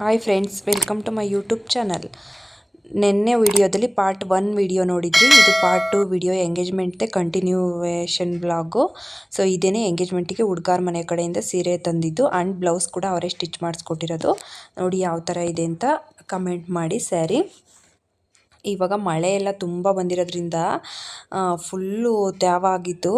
Hi friends, welcome to my YouTube channel. ನಿನ್ನೆ ವಿಡಿಯೋದಲ್ಲಿ part 1 video ನೋಡಿದ್ರಿ. ಇದು ಪಾರ್ಟ್ 2 ವಿಡಿಯೋ ಎಂಗೇಜ್ಮೆಂಟ್ದೆ ಕಂಟಿನ್ಯೂವೇಷನ್ ಬ್ಲಾಗು. ಸೊ ಇದೇನೇ ಎಂಗೇಜ್ಮೆಂಟಿಗೆ ಹುಡುಗಾರ ಮನೆ ಕಡೆಯಿಂದ ಸೀರೆ ತಂದಿದ್ದು ಆ್ಯಂಡ್ ಬ್ಲೌಸ್ ಕೂಡ ಅವರೇ ಸ್ಟಿಚ್ ಮಾಡಿಸ್ಕೊಟ್ಟಿರೋದು. ನೋಡಿ ಯಾವ ಥರ ಇದೆ ಅಂತ ಕಮೆಂಟ್ ಮಾಡಿ. ಸ್ಯಾರಿ ಇವಾಗ ಮಳೆ ಎಲ್ಲ ತುಂಬ ಬಂದಿರೋದ್ರಿಂದ ಫುಲ್ಲು ತ್ಯಾವಾಗಿತ್ತು.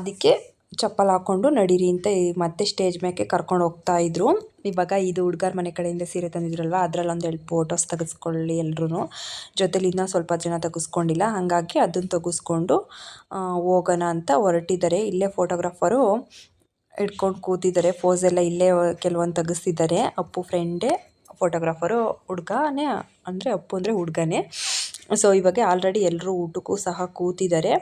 ಅದಕ್ಕೆ ಚಪ್ಪಲ್ ಹಾಕ್ಕೊಂಡು ನಡೀರಿ ಅಂತ ಮತ್ತೆ ಸ್ಟೇಜ್ ಮೇಲೆ ಕರ್ಕೊಂಡು ಹೋಗ್ತಾ ಇದ್ರು. ಇವಾಗ ಇದು ಹುಡುಗಾರ ಮನೆ ಕಡೆಯಿಂದ ಸೀರೆ ತಂದಿದ್ರಲ್ವ, ಅದರಲ್ಲಿ ಒಂದೆರಡು ಫೋಟೋಸ್ ತೆಗೆಸ್ಕೊಳ್ಳಿ ಎಲ್ಲರೂ. ಜೊತೆಲಿ ಇನ್ನೂ ಸ್ವಲ್ಪ ಜನ ತೆಗೆಸ್ಕೊಂಡಿಲ್ಲ, ಹಾಗಾಗಿ ಅದನ್ನು ತೆಗೆಸ್ಕೊಂಡು ಹೋಗೋಣ ಅಂತ ಹೊರಟಿದ್ದಾರೆ. ಇಲ್ಲೇ ಫೋಟೋಗ್ರಾಫರು ಇಟ್ಕೊಂಡು ಕೂತಿದ್ದಾರೆ. ಪೋಸ್ ಎಲ್ಲ ಇಲ್ಲೇ ಕೆಲವೊಂದು ತೆಗೆಸ್ತಿದ್ದಾರೆ. ಅಪ್ಪು ಫ್ರೆಂಡೇ ಫೋಟೋಗ್ರಾಫರು, ಹುಡುಗನೇ ಅಂದರೆ ಅಪ್ಪು ಅಂದರೆ ಹುಡುಗನೇ. ಸೊ ಇವಾಗ ಆಲ್ರೆಡಿ ಎಲ್ಲರೂ ಊಟಕ್ಕೂ ಸಹ ಕೂತಿದ್ದಾರೆ.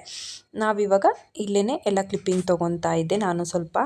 ನಾವಿವಾಗ ಇಲ್ಲೇ ಎಲ್ಲ ಕ್ಲಿಪ್ಪಿಂಗ್ ತೊಗೊತಾ ಇದ್ದೆ ನಾನು ಸ್ವಲ್ಪ.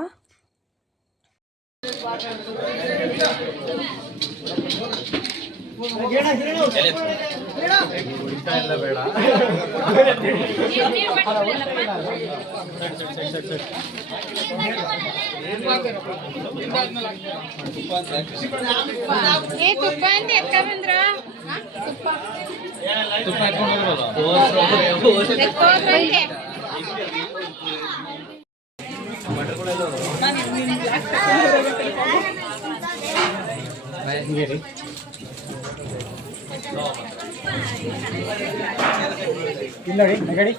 ಇಲ್ಲ ಗಾಡಿ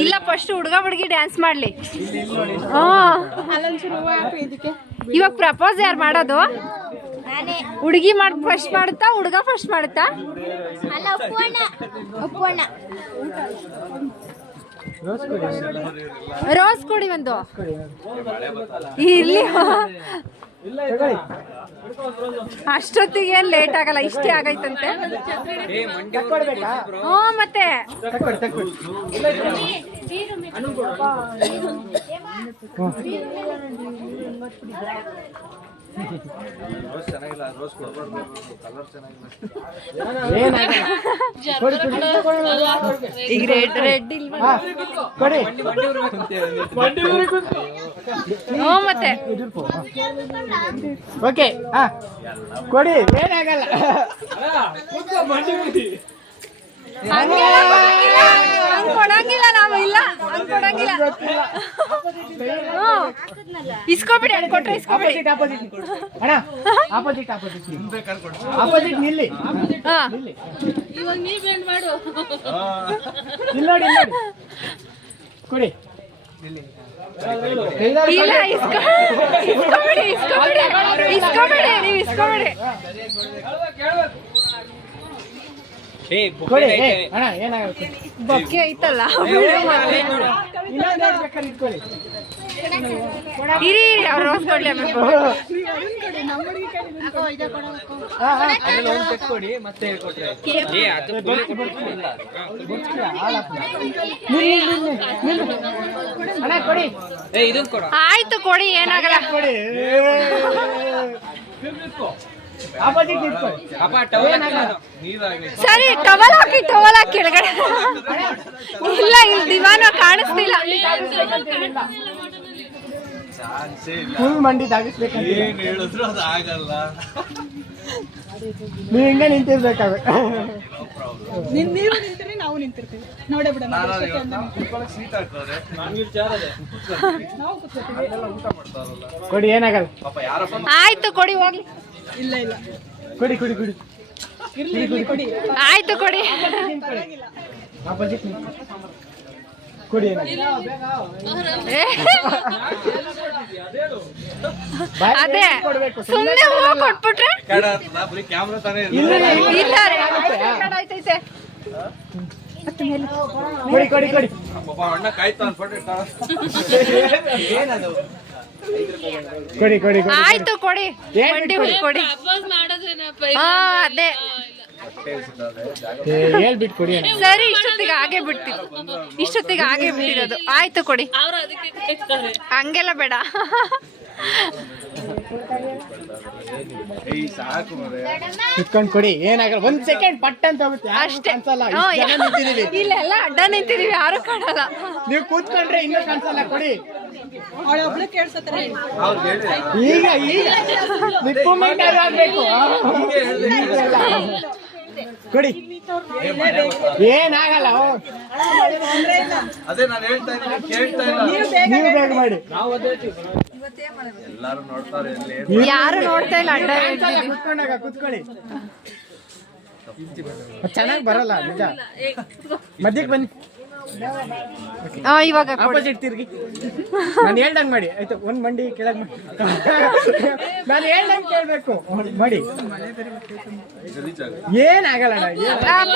ಇಲ್ಲ ಫಸ್ಟ್ ಹುಡುಗ ಹುಡುಗಿ ಡ್ಯಾನ್ಸ್ ಮಾಡ್ಲಿ. ಇವಾಗ ಪ್ರಪೋಸ್ ಯಾರು ಮಾಡೋದು? ಹುಡುಗಿ ಫಸ್ಟ್ ಮಾಡುತ್ತಾ ಹುಡುಗ ಫಸ್ಟ್ ಮಾಡುತ್ತಾ? ರೋಸ್ ಕೊಡಿ ಒಂದು ಇಲ್ಲಿ. ಅಷ್ಟೊತ್ತಿಗೆ ಏನ್ ಲೇಟ್ ಆಗಲ್ಲ, ಇಷ್ಟೇ ಆಗೈತಂತೆ. ಮತ್ತೆ ಈಗ ರೆಡ್ ಇಲ್ವಾ? ಮತ್ತೆ ಓಕೆ ಕೊಡಿ, ಏನಾಗಲ್ಲ. ಕೊಡಂಗಿಲ್ಲ, ನಾವು ಇಲ್ಲ ಕೊಡಂಗಿಲ್ಲ. ಇಸ್ಕೊಬಿಡಿ, ಕೊಟ್ರೆ ಇಸ್ಕೊಬಿಡಿ. ಅಣ್ಣ ಆಪೋಸಿಟ್ ನಿಲ್ಲಿ. ಇವಾಗ ನೀವೇನ್ ಮಾಡು. ಇಲ್ಲ ಕೊಡಿ. ಇಲ್ಲ ಇಸ್ಕೊಬಿಡಿ, ನೀವು ಇಸ್ಕೊಬಿಡಿ. ಅಣ್ಣ ಏನಾಗುತ್ತೆ? ಬೊಕ್ಕೆ ಐತಲ್ಲ, ಇರಿ ಅವ್ರು ರೋಸ್ ಕೊಡ್ಲಿ. ಆಯ್ತು ಕೊಡಿ, ಏನಾಗಲ್ಲ. ಸರಿ, ಟವಲ್ ಹಾಕಿ ಕೆಳಗಡೆ. ಇಲ್ಲ ಇಲ್ಲಿ ದಿವಾನ ಕಾಣಿಸ್ತಿಲ್ಲ. ಫುಲ್ ಮಂಡಿ ತಾಗಿಸ್ಬೇಕಂತ ಏನ್ ಹೇಳಿದ್ರು ಅದು ಆಗಲ್ಲ. ನೀವು ಹಿಂಗೆ ನಿಂತಿರ್ಬೇಕಾಗುತ್ತೆ. ನೀವು ನಿಂತಿರಿ ನಾವು ನಿಂತಿರ್ತೀವಿ ನೋಡೇ ಬಿಡ ನಾವು ಕೂತ್ಕೊತೀವಿ. ಕೊಡಿ ಏನಾಗಲ್ಲ. ಆಯ್ತು ಕೊಡಿ ಹೋಗ್ಲಿ. ಇಲ್ಲ ಇಲ್ಲ ಕೊಡಿ ಕೊಡಿ ಕೊಡಿ ಇರ್ಲಿ ಇರ್ಲಿ ಕೊಡಿ. ಆಯ್ತು ಕೊಡಿ. ಆಪೋಸಿಟ್ ಕೊಡಿ ಏನಾಗಲ್ಲ. ಏ, ಅದೇ ಸುಮ್ಮನೆ ಹೂವು ಕೊಟ್ಬಿಟ್ರೆ ಇಲ್ಲ ರೀ. ಆಯ್ತೈತೆ. ಕೊಡಿ ಕೊಡಿ ಕೊಡಿ ಕೊಡಿ ಕೊಡಿ ಕೊಡಿ. ಆಯ್ತು ಕೊಡಿ. ಮಂಡಿ ಹುಡಿ ಕೊಡಿ. ಹಾ ಅದೇ ಹೇಳ್ಬಿಟ್ಟು ಕೊಡಿ ಅಣ್ಣ. ಸರಿ. ಇಷ್ಟೊತ್ತಿಗೆ ಹಾಗೆ ಬಿಟ್ಟಿರೋದು. ಆಯ್ತು ಕೊಡಿ. ಹಂಗೆಲ್ಲ ಬೇಡ. ಕುತ್ಕೊಂಡು ಕೊಡಿ ಏನಾಗಲ್ಲ. 1 ಸೆಕೆಂಡ್ ಪಟ್ ಅಂತ ಹೋಗುತ್ತೆ. ಅಷ್ಟೇ. ಅನ್ಸಲ್ಲ. ಹ್ಮ್, ಇಷ್ಟ್ ಜನ ನಿಂತಿದೀವಿ. ಇಲ್ಲೆಲ್ಲ ಅಡ್ಡ ನಿಂತಿದೀವಿ, ಯಾರು ಕಾಣಲ್ಲ. ನೀವು ಕೂತ್ಕೊಂಡ್ರೆ ಇನ್ನೂ ಕಾಣಿಸಲ್ಲ. ಕೊಡಿ ಅವಳೊಬ್ಳು ಕೇಳ್ಸತ್ತಾರೆ. ಈಗ ಈಗ ರಿಕ್ರೂಟ್ಮೆಂಟ್ ಆಗ್ಬೇಕು. ಕೊಡಿ ಏನಾಗಲ್ಲ. ಅದೇ ನಾನು ಹೇಳ್ತಾ ಇದ್ದೀನಿ, ಕೇಳ್ತಾ ಇಲ್ಲ. ನೀವು ಬೇಗ ಮಾಡಿ. ಎಲ್ಲಾರು ನೋಡ್ತಾರೆ ಇಲ್ಲಿ. ಯಾರು ನೋಡ್ತಾ ಇಲ್ಲ. ಅಡ್ಡ ಕುತ್ಕೊಂಡಾಗ ಕುತ್ಕೊಳ್ಳಿ. ಚೆನ್ನಾಗಿ ಬರಲ್ಲ ನಿಜ. ಮಧ್ಯಕ್ಕೆ ಬನ್ನಿ. ಇವಾಗ ಕೊಡಿ. ಆಪೋಸಿಟ್ ತಿರ್ಗಿ. ನಾನು ಹೇಳ್ದಂಗೆ ಮಾಡಿ ಆಯ್ತು. ಒಂದ್ ಮಂಡಿ ಕೆಳಗೆ ಮಾಡಿ. ನಾನು ಹೇಳ್ದಂಗೆ ಕೇಳ್ಬೇಕು. ಮಾಡಿ ಏನಾಗಲ್ಲ ಅಣ್ಣ.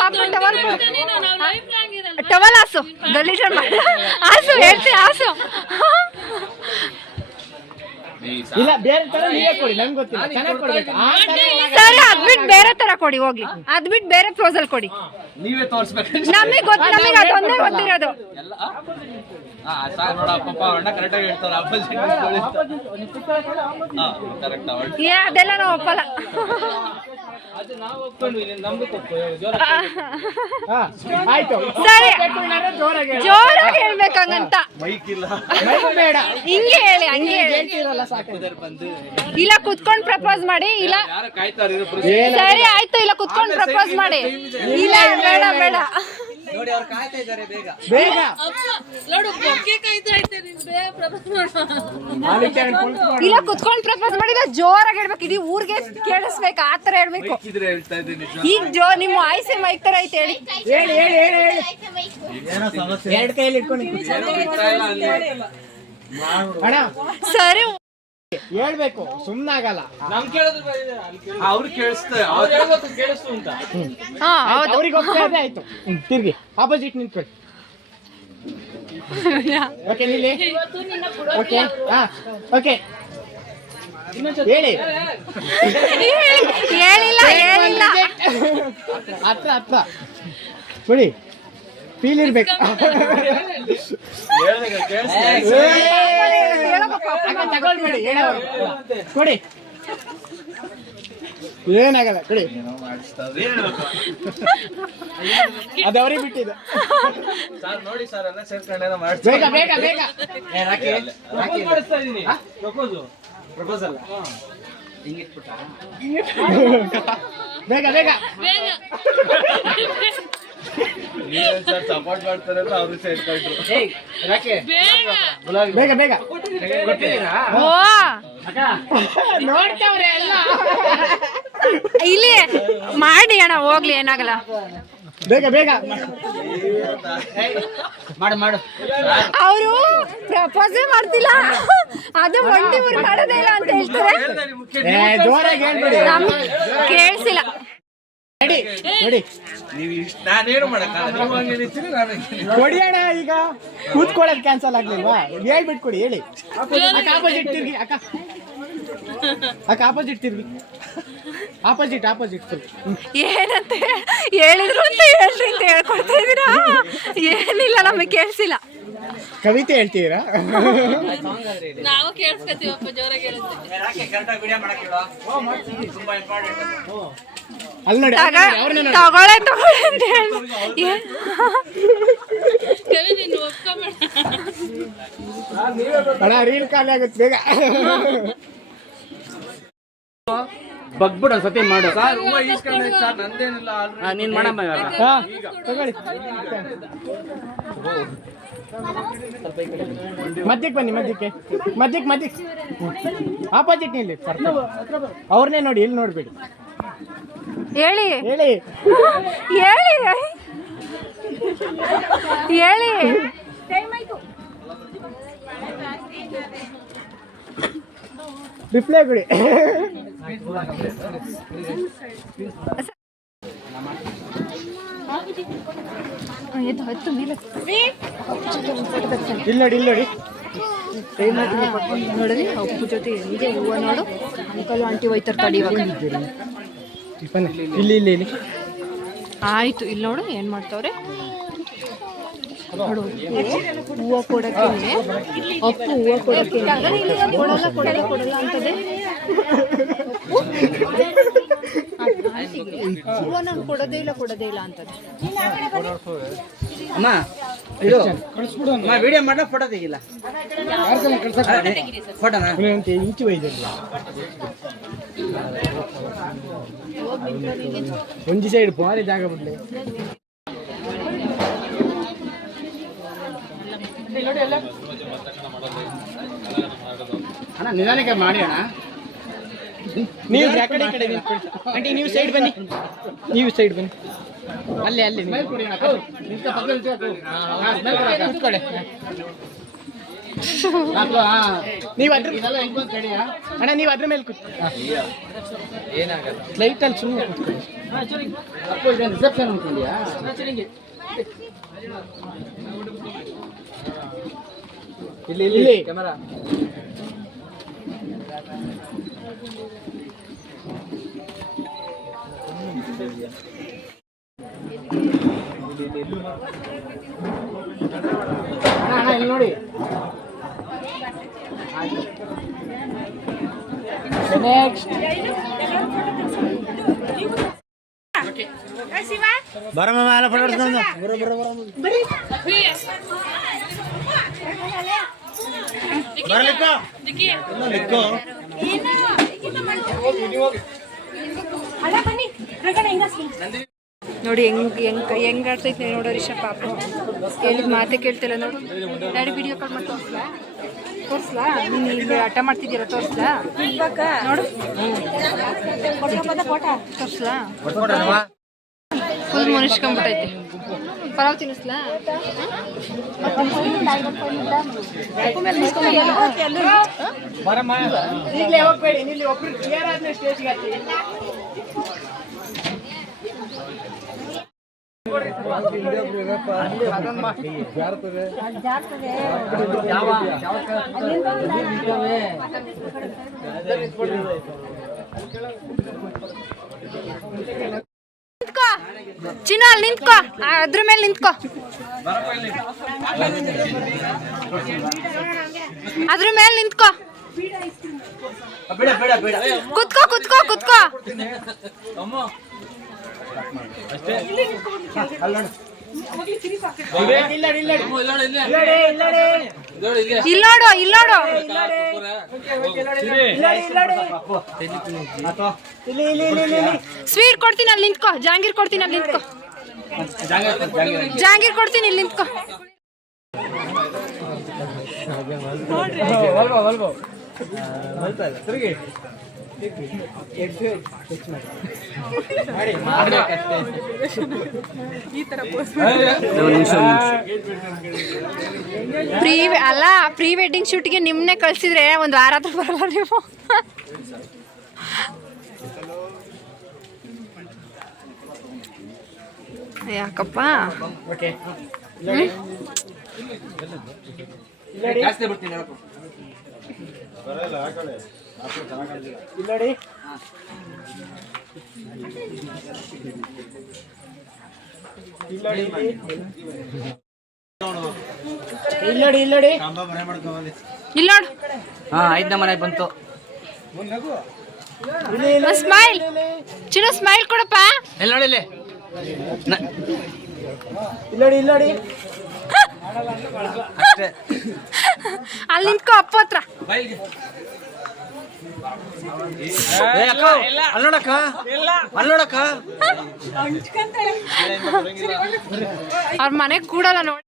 ಪಾಪ ಟವಲ್ ಹಾಸು. ಗಲೀಜ್ ಮಾಡಿ ಹಾಸು. ಹೇಳ್ತಿ ಹಾಸು. ಇಲ್ಲ ಬೇರೆ ತರ ನೀವೇ ಕೊಡಿ. ನನ್ಗೆ ಗೊತ್ತಿಲ್ಲ. ಚೆನ್ನಾಗಿ ಕೊಡ್ಬೇಕು. ಆ ತರ ಸರಿ ಅದ್ಬಿಟ್ಟು ಬೇರೆ ತರ ಕೊಡಿ ಹೋಗ್ಲಿ. ಅದ್ಬಿಟ್ಟು ಬೇರೆ ಪ್ರೊಸಲ್ ಕೊಡಿ. ನೀವೇ ತೋರಿಸ್ಬೇಕು. ನಮಗೆ ಅದೊಂದೇ ಗೊತ್ತಿರೋದು. ನೋಡ ಪಾಪ ಅಣ್ಣ ಕರೆಕ್ಟಾಗಿ ಹೇಳ್ತಾರೆ. Opposite correct. ಏ ಅದೆಲ್ಲ ನಾವು ಒಪ್ಪಲ್ಲ. ಹಾ, ಆಯ್ತು. ಸರಿ ಜೋರಾಗಿ ಹೇಳಿ. ಜೋರಾಗಿ ಹೇಳ್ಬೇಕಂಗಂತ. ಮೈಕ್ ಇಲ್ಲ. ಮೈಕ್ ಬೇಡ. ಹಿಂಗೆ ಹೇಳಿ, ಹಂಗೆ ಹೇಳಿ. ಹೇಳ್ತಿರಲ್ಲ ಸಾಕು. ಇಲ್ಲ ಕುತ್ಕೊಂಡ್ ಪ್ರಪೋಸ್ ಮಾಡಿ. ಇಲ್ಲ ಯಾರು ಕಾಯ್ತಾರೆ ಸರಿ ಆಯ್ತು. ಇಲ್ಲ ಕುತ್ಕೊಂಡ್ ಪ್ರಪೋಸ್ ಮಾಡಿ. ಇಲ್ಲ ಬೇಡ ಬೇಡ. ಬೇಗ ಇಲ್ಲ ಕುತ್ಕೊಂಡ್ ಪ್ರಪೋಸ್ ಮಾಡಿಲ್ಲ. ಜೋರಾಗಿ ಹೇಳ್ಬೇಕು. ಇಡೀ ಊರ್ಗೆ ಕೇಳಿಸ್ಬೇಕು. ಆತರ ಹೇಳ್ಬೇಕು. ಇದ್ರೆ ಹೇಳ್ತಾ ಇದ್ದೀನಿ. ಈಗ ನಿಮ್ಮ ಆಯ್ಸೆ ಮೈಕ್ ತರ ಐತೆ ಹೇಳಿ. ಹೇಳಿ ಹೇಳಿ ಹೇಳಿ ಹೇಳಿ. ಎರಡು ಕೈಯಲ್ಲಿ ಇಟ್ಕೊಂಡು ಅಣ್ಣ ಸರಿ ಹೇಳ್ಬೇಕು. ಸುಮ್ನಾಗಲ್ಲ. ಅವ್ರು ಕೇಳಿಸ್ತಾರೆ. ಹಾ ಹೌದು. ಅವ್ರಿಗೆ ಹೋಗ್ತಾ ಆಯ್ತು. ತಿರ್ಗಿ ಆಪೋಸಿಟ್ ನಿಂತ್ಕೊಳ್ಳಿ. ಓಕೆ ನಿಲ್ಲಿ. ಓಕೆ ಹಾ ಓಕೆ ಹೇಳಿ. ಹೇಳಿಲ್ಲ. ಹತ್ರ ಹತ್ರ ಕೊಡಿ. ಫೀಲ್ ಇರ್ಬೇಕು. ತಗೊಳ್ಬೇಡಿ. ಕೊಡಿ ಏನಾಗಲ್ಲ. ಕೊಡಿ. ಅದು ಅವ್ರಿಗೆ ಬಿಟ್ಟಿದೆ. ನೋಡಿ ಸರ್ ಎಲ್ಲ ಸೇರ್ಕೊಂಡೇನೋ ಮಾಡ್ತಾರೆ. ಬೇಗ ಬೇಗ ಬೇಗ ಬೇಗ ಸರ್ ಸಪೋರ್ಟ್ ಮಾಡ್ತಾರೆ ಅಂತ ಅವರು ಸೇರ್ಕೊಂಡ್ರು. ಬೇಗ ಬೇಗ ಓ ನೋಡ್ತಾವ್ರೆ ಎಲ್ಲ. ಇಲ್ಲಿ ಮಾಡಿ ಅಣ್ಣ ಹೋಗ್ಲಿ, ಏನಾಗಲ್ಲ. ಬೇಗ ಬೇಗ ಮಾಡು. ಅವರು ಪ್ರಪೋಸ್ ಮಾಡ್ತಿಲ್ಲ. ಅದು ಒಂಟಿ ಊರು ಮಾಡೋದೇ ಇಲ್ಲ ಅಂತ ಹೇಳ್ತಾರೆ. ಜೋರಾಗಿ ಹೇಳ್ಬಿಡಿ. ಕೇಳಿಸಿಲ್ಲ. Ready ready. ನೀವು ನಾನೇನು ಮಾಡಕ್ಕಾಗಲ್ಲ. ನೀವು ಹಂಗೆ ನಿಂತೀರಿ, ನಾನು ಹಂಗೆ ನಿಂತೀನಿ. ಕೊಡಿ ಅಣ್ಣ. ಈಗ ಕೂತ್ಕೊಳ್ಳೋದು ಕ್ಯಾನ್ಸಲ್ ಆಗ್ಲಿಲ್ವಾ? ಹೇಳ್ಬಿಟ್ಟು ಕೊಡಿ. ಹೇಳಿ. ಅಕ್ಕ ಆಪೋಸಿಟ್ ತಿರ್ಗಿ. ಅಕ್ಕ ಆಪೋಸಿಟ್ ತಿರ್ಗಿ. ಆಪೋಸಿಟ್ ಏನಂತ ಹೇಳಿದ್ರು ಅಂತ ಹೇಳ್ರಿ ಅಂತ ಹೇಳ್ಕೊಡ್ತಾ ಇದೀರಾ? ಏನಿಲ್ಲ, ನಮಗೆ ಕೇಳಿಸಿಲ್ಲ. ಕವಿತೆ ಹೇಳ್ತೀರಾ? ನಾವು ಕೇಳಿಸ್ಕೊತೀವಪ್ಪ, ಜೋರಾಗಿ ಹೇಳುತ್ತೆ. ಅಲ್ಲಿ ನೋಡಿ ತಗೊಳ್ಳೆ ಅಂತ ಹೇಳಿ. ಕವಿ ನೀನು ಒಪ್ಕೊಂಬೇಡ. ಅಣ್ಣ ರೀಲ್ ಖಾಲಿ ಆಗುತ್ತೆ ಬೇಗ. ಬಗ್ಬಿಡು ಸತಿ ಮಾಡು. ಸರ್ ಹೂವ ಈಸ್ಕೊಂಡೈತೆ ಸರ್, ನಂದೇನಿಲ್ಲ ಆಲ್ರೆಡಿ. ನೀನ್ ಮಾಡಮ್ಮ ಇವಾಗ. ತಗೊಳ್ಳಿ. ಮಧ್ಯಕ್ಕೆ ಬನ್ನಿ, ಮಧ್ಯಕ್ಕೆ ಆಪೋಸಿಟ್ ನಿಲ್ಲಿ. ಅವ್ರನ್ನೇ ನೋಡಿ, ಇಲ್ಲಿ ನೋಡ್ಬೇಡಿ. ಹೇಳಿ ಹೇಳಿ ಹೇಳಿ ಹೇಳಿ. ರಿಪ್ಲೈ ಕೊಡಿ. ಇಲ್ಲಿ ನೋಡಿ ನೋಡ್ರಿ ಅಪ್ಪು ಜೊತೆ ಹೆಂಗೆ ಹೂವು ನೋಡು. ಅಂಕಲ್ ಆಂಟಿ ಹೋಯ್ತಾರ ತಡಿ ಇವಾಗ. ಇಲ್ಲಿ ಆಯ್ತು, ಇಲ್ಲಿ ನೋಡು ಏನ್ ಮಾಡ್ತಾವ್ರೆ ನೋಡು. ಹೂವು ಕೊಡಕ್ಕೆ ಅಪ್ಪು ಹೂವು ಕೊಡಕ್ಕೆ ಕೊಡಲ್ಲ ಅಂತದೆ. ಹೂವು ನಾನು ಕೊಡೋದೇ ಇಲ್ಲ ಅಂತದೆ. ಅಮ್ಮ ಇದು ವಿಡಿಯೋ ಮಾಡೋ ಫೋಟೋ ತೆಗಿಲ್ಲ. ಫೋಟೋನಾ ಇಂಚು ಒಯ್ದಿಲ್ಲ. ಒಂಜಿ ಸೈಡ್ ಭಾರಿ ಜಾಗ ಬಿಡ್ಲಿ. ಅಣ್ಣ ನಿಧಾನಕ್ಕೆ ಮಾಡಿ ಅಣ್ಣ. ನೀವು ಆ ಕಡೆ ಆಂಟಿ ನೀವು ಸೈಡ್ ಬನ್ನಿ. ಅಲ್ಲಿ ಕೂತ್ಕೊಳ್ಳಿ. ನೀವು ಅಣ್ಣ ನೀವು ಅದ್ರ ಮೇಲೆ ಲೈಟ್ ಅಲ್ಲಿ ಸುಮ್ಮನೆ ಕೂತ್ಕೊಳ್ಳಿ. ರಿಸೆಪ್ಷನ್ ಅನ್ಕೊಂಡಿಯಾ? ಇಲ್ಲಿ ಕ್ಯಾಮರಾ. ಇಲ್ಲಿ ನೋಡಿ. ನೆಕ್ಸ್ಟ್ ಬರಮ್ಮ ಮೇಲೆ ಫೋಟೋ ನೋಡಿ ಹೆಂಗ್ ಆಡ್ತೈತೆ ನೋಡೋ ರಿಷಬ್ ಪಾಪ. ಹೇಳಿದ ಮಾತೆ ಕೇಳ್ತಿಲ್ಲ ನೋಡು. ಡ್ಯಾಡಿ ವಿಡಿಯೋ ಕಾಲ್ ಮಾಡಿ ತೋರಿಸ್ಲಾ? ನೀನು ಇಲ್ಲಿ ಆಟ ಮಾಡ್ತಿದ್ದೀರ, ತೋರಿಸ್ಲಾ ನೋಡು. ತೋರಿಸ್ಲಾ? ಫುಲ್ ಮುನಿಸ್ಕೊಂಡ್ಬಿಟ್ಟೈತೆ. ಪಲಾವ್ ತಿನ್ನಿಸ್ಲಾ? ಈಗಲೇ ಹೋಗ್ಬೇಡಿ, ಇಲ್ಲಿ ಒಬ್ರು ಕ್ಲಿಯರ್ ಆದ್ಮೇಲೆ ಸ್ಟೇಜ್ಗೆ ಹಾಕಿ. ಚಿನ್ನ ಅಲ್ಲಿ ನಿಂತ್ಕೋ, ಅದ್ರ ಮೇಲೆ ನಿಂತ್ಕೋ, ಅದ್ರ ಮೇಲೆ ನಿಂತ್ಕೋ. ಕುತ್ಕೋ. ಇಲ್ಲಿ ನೋಡು. ಸ್ವೀಟ್ ಕೊಡ್ತೀನಿ, ಅಲ್ಲಿ ನಿಂತ್ಕೋ. ಜಾಂಗೀರ್ ಕೊಡ್ತೀನಿ, ಅಲ್ಲಿ ನಿಂತ್ಕೋ. ಜಾಂಗೀರ್ ಕೊಡ್ತೀನಿ, ಇಲ್ಲಿ ನಿಂತ್ಕೋ. ಪ್ರೀ ವೆಡ್ಡಿಂಗ್ ಶೂಟ್ಗೆ ನಿಮ್ನೆ ಕಳ್ಸಿದ್ರೆ ಒಂದು ವಾರ ಹತ್ರ ಬರಲ್ಲ ನೀವು. ಯಾಕಪ್ಪ? ಇಲ್ಲೋಡಿ. ಐದನೇ ಮನೆ ಬಂತು. ಸ್ಮೈಲ್ ಚಿನ್ನ, ಸ್ಮೈಲ್ ಕೊಡಪ್ಪ. ಎಲ್ಲಿ ನೋಡಿ ಇಲ್ಲೋಡಿ. ಅಲ್ಲಿ ನಿಂತ್ಕೋ, ಅಪ್ಪ ಹತ್ರ. ಅಲ್ಲೋಡಕ್ಕ ಅಲ್ಲೋಡಕ್ಕ ಅವ್ರ ಮನೆಗೆ ಕೂಡಲ್ಲ ನೋಡಿ.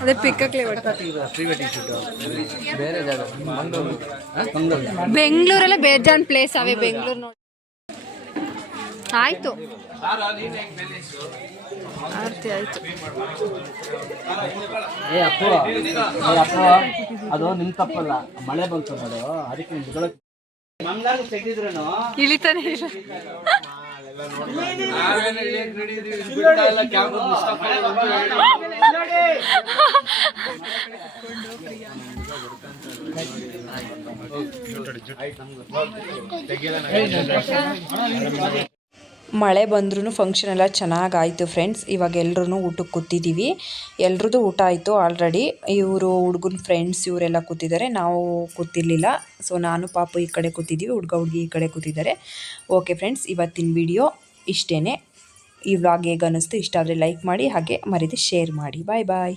ಅದೇ ಪಿಕ್ಕಕ್ಲೆ ಬೆಂಗಳೂರಲ್ಲೇ ಬೇಜಾನ್ ಪ್ಲೇಸ್ ಅವೇ ಬೆಂಗಳೂರು ನೋಡಿ. ಆಯ್ತು ಆರ್ತಿ ಆಯ್ತು. ಅಪ್ಪ ಅದು ನಿಮ್ ತಪ್ಪಲ್ಲ, ಮಳೆ ಬಂತು ನೋಡು ಅದಕ್ಕೆ ತೆಗೆದಿದ್ರು ಇಳಿತಾನೆ ಇಲ್ಲ. ಮಳೆ ಬಂದ್ರೂ ಫಂಕ್ಷನ್ ಎಲ್ಲ ಚೆನ್ನಾಗಾಯಿತು ಫ್ರೆಂಡ್ಸ್. ಇವಾಗ ಎಲ್ಲರೂ ಊಟಕ್ಕೆ ಕೂತಿದ್ದೀವಿ. ಎಲ್ರದ್ದು ಊಟ ಆಯಿತು ಆಲ್ರೆಡಿ. ಇವರು ಹುಡುಗನ ಫ್ರೆಂಡ್ಸ್ ಇವರೆಲ್ಲ ಕೂತಿದ್ದಾರೆ, ನಾವು ಕೂತಿರ್ಲಿಲ್ಲ. ಸೊ ನಾನು ಪಾಪು ಈ ಕಡೆ ಕೂತಿದ್ದೀವಿ, ಹುಡುಗಿ ಈ ಕಡೆ ಕೂತಿದ್ದಾರೆ. ಓಕೆ ಫ್ರೆಂಡ್ಸ್, ಇವತ್ತಿನ ವಿಡಿಯೋ ಇಷ್ಟೇ. ಈ ವ್ಲಾಗ್ ಹೇಗೆ ಅನ್ನಿಸ್ತು, ಇಷ್ಟ ಆದರೆ ಲೈಕ್ ಮಾಡಿ, ಹಾಗೆ ಮರೀದೆ ಶೇರ್ ಮಾಡಿ. ಬಾಯ್ ಬಾಯ್.